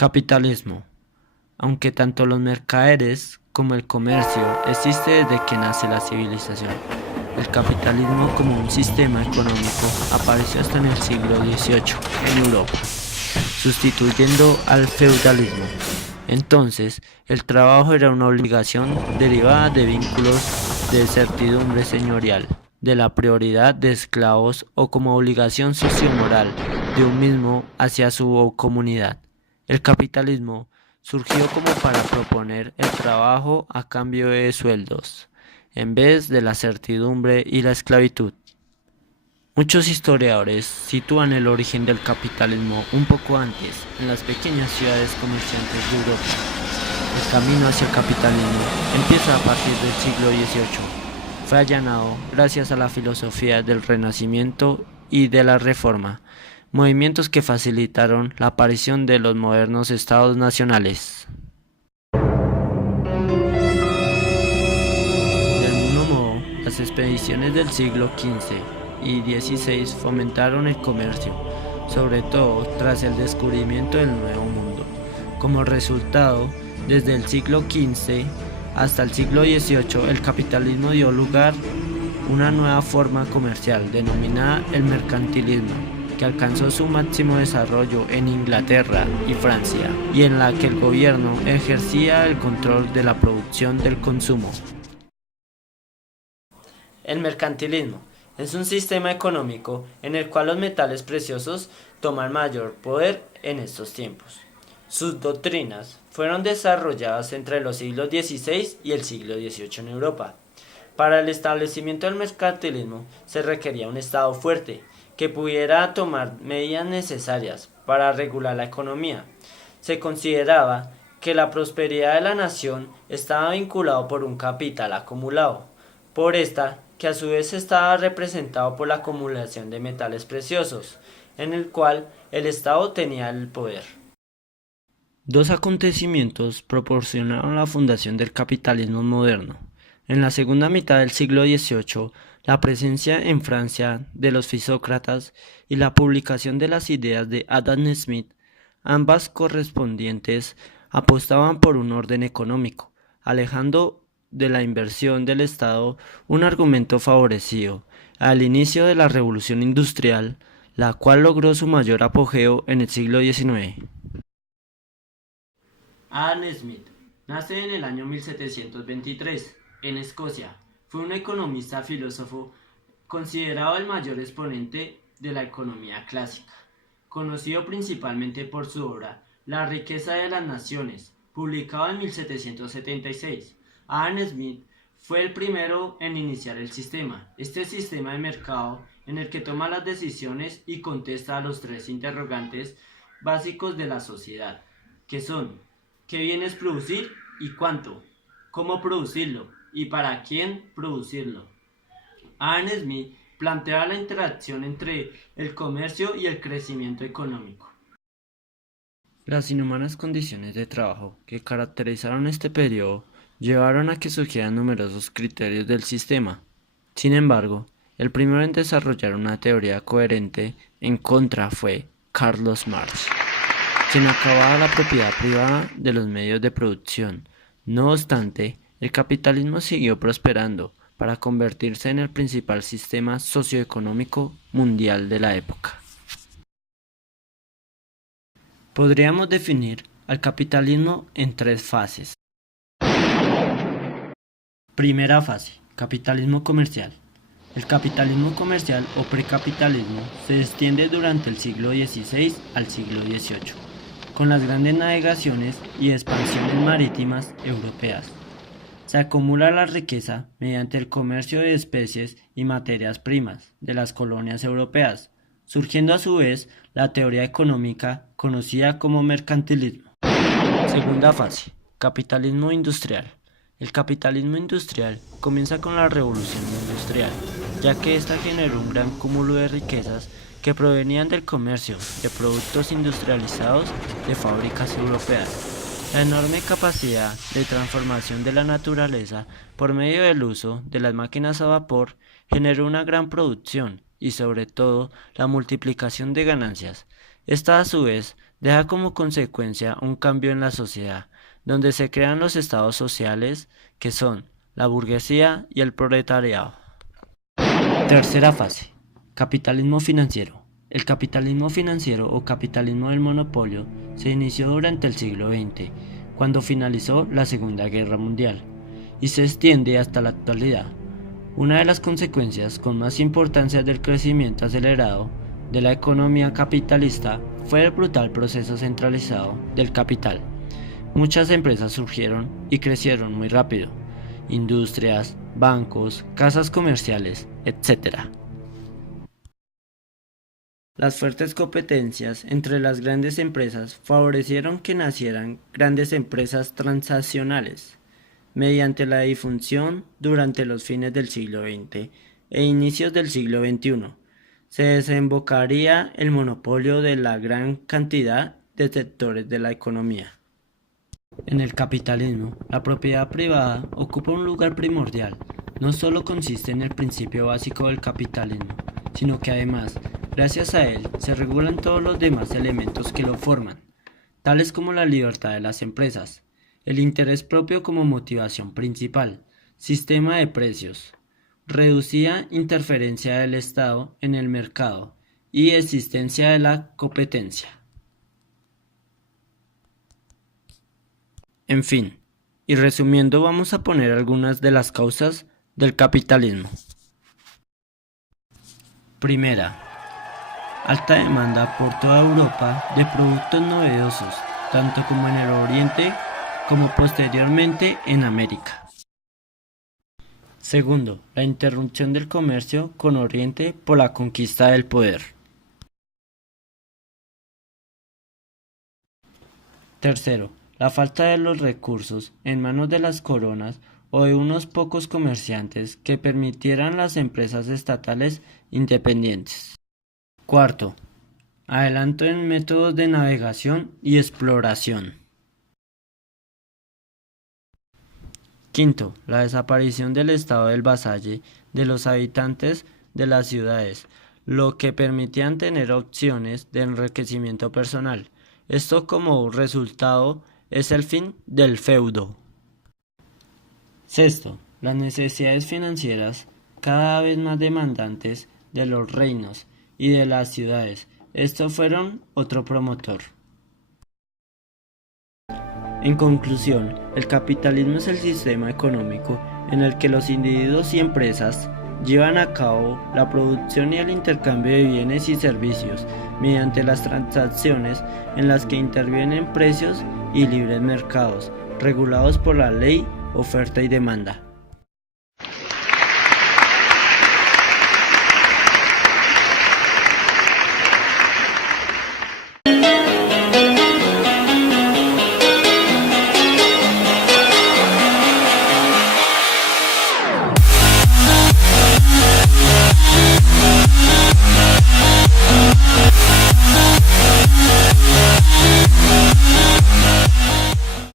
Capitalismo. Aunque tanto los mercaderes como el comercio existe desde que nace la civilización, el capitalismo como un sistema económico apareció hasta en el siglo XVIII en Europa, sustituyendo al feudalismo. Entonces, el trabajo era una obligación derivada de vínculos de certidumbre señorial, de la prioridad de esclavos o como obligación sociomoral de un mismo hacia su comunidad. El capitalismo surgió como para proponer el trabajo a cambio de sueldos, en vez de la certidumbre y la esclavitud. Muchos historiadores sitúan el origen del capitalismo un poco antes, en las pequeñas ciudades comerciantes de Europa. El camino hacia el capitalismo empieza a partir del siglo XVIII. Fue allanado gracias a la filosofía del Renacimiento y de la Reforma, movimientos que facilitaron la aparición de los modernos estados nacionales. Del mismo modo, las expediciones del siglo XV y XVI fomentaron el comercio, sobre todo tras el descubrimiento del Nuevo Mundo. Como resultado, desde el siglo XV hasta el siglo XVIII, el capitalismo dio lugar a una nueva forma comercial denominada el mercantilismo, que alcanzó su máximo desarrollo en Inglaterra y Francia, y en la que el gobierno ejercía el control de la producción del consumo. El mercantilismo es un sistema económico en el cual los metales preciosos toman mayor poder en estos tiempos. Sus doctrinas fueron desarrolladas entre los siglos XVI y el siglo XVIII en Europa. Para el establecimiento del mercantilismo se requería un Estado fuerte, que pudiera tomar medidas necesarias para regular la economía. Se consideraba que la prosperidad de la nación estaba vinculada por un capital acumulado, por esta que a su vez estaba representado por la acumulación de metales preciosos, en el cual el Estado tenía el poder. Dos acontecimientos proporcionaron la fundación del capitalismo moderno. En la segunda mitad del siglo XVIII, la presencia en Francia de los filósofas y la publicación de las ideas de Adam Smith, ambas correspondientes, apostaban por un orden económico, alejando de la inversión del Estado, un argumento favorecido al inicio de la Revolución Industrial, la cual logró su mayor apogeo en el siglo XIX. Adam Smith nace en el año 1723 en Escocia. Fue un economista filósofo considerado el mayor exponente de la economía clásica, conocido principalmente por su obra La riqueza de las naciones, publicado en 1776. Adam Smith fue el primero en iniciar el sistema, este sistema de mercado en el que toma las decisiones y contesta a los tres interrogantes básicos de la sociedad, que son: ¿qué bienes producir y cuánto? ¿Cómo producirlo? ¿Y para quién producirlo? Adam Smith plantea la interacción entre el comercio y el crecimiento económico. Las inhumanas condiciones de trabajo que caracterizaron este periodo llevaron a que surgieran numerosos criterios del sistema. Sin embargo, el primero en desarrollar una teoría coherente en contra fue Carlos Marx, quien acababa la propiedad privada de los medios de producción. No obstante, el capitalismo siguió prosperando para convertirse en el principal sistema socioeconómico mundial de la época. Podríamos definir al capitalismo en tres fases. Primera fase: capitalismo comercial. El capitalismo comercial o precapitalismo se extiende durante el siglo XVI al siglo XVIII, con las grandes navegaciones y expansiones marítimas europeas. Se acumula la riqueza mediante el comercio de especies y materias primas de las colonias europeas, surgiendo a su vez la teoría económica conocida como mercantilismo. Segunda fase: capitalismo industrial. El capitalismo industrial comienza con la revolución industrial, ya que ésta generó un gran cúmulo de riquezas que provenían del comercio de productos industrializados de fábricas europeas. La enorme capacidad de transformación de la naturaleza por medio del uso de las máquinas a vapor generó una gran producción y sobre todo la multiplicación de ganancias. Esta a su vez deja como consecuencia un cambio en la sociedad, donde se crean los estados sociales, que son la burguesía y el proletariado. Tercera fase. Capitalismo financiero. El capitalismo financiero o capitalismo del monopolio se inició durante el siglo XX, cuando finalizó la Segunda Guerra Mundial, y se extiende hasta la actualidad. Una de las consecuencias con más importancia del crecimiento acelerado de la economía capitalista fue el brutal proceso centralizado del capital. Muchas empresas surgieron y crecieron muy rápido. Industrias, bancos, casas comerciales, etc. Las fuertes competencias entre las grandes empresas favorecieron que nacieran grandes empresas transnacionales. Mediante la difusión durante los fines del siglo XX e inicios del siglo XXI, se desembocaría el monopolio de la gran cantidad de sectores de la economía. En el capitalismo, la propiedad privada ocupa un lugar primordial. No solo consiste en el principio básico del capitalismo, sino que además, gracias a él, se regulan todos los demás elementos que lo forman, tales como la libertad de las empresas, el interés propio como motivación principal, sistema de precios, reducida interferencia del Estado en el mercado y existencia de la competencia. En fin, y resumiendo, vamos a poner algunas de las causas del capitalismo. Primera, alta demanda por toda Europa de productos novedosos, tanto como en el Oriente como posteriormente en América. Segundo, la interrupción del comercio con Oriente por la conquista del poder. Tercero, la falta de los recursos en manos de las coronas o de unos pocos comerciantes que permitieran las empresas estatales independientes. Cuarto, adelanto en métodos de navegación y exploración. Quinto, la desaparición del estado del vasalle de los habitantes de las ciudades, lo que permitían tener opciones de enriquecimiento personal. Esto como resultado es el fin del feudo. Sexto, las necesidades financieras cada vez más demandantes de los reinos y de las ciudades. Estos fueron otro promotor. En conclusión, el capitalismo es el sistema económico en el que los individuos y empresas llevan a cabo la producción y el intercambio de bienes y servicios mediante las transacciones en las que intervienen precios y libres mercados regulados por la ley, oferta y demanda.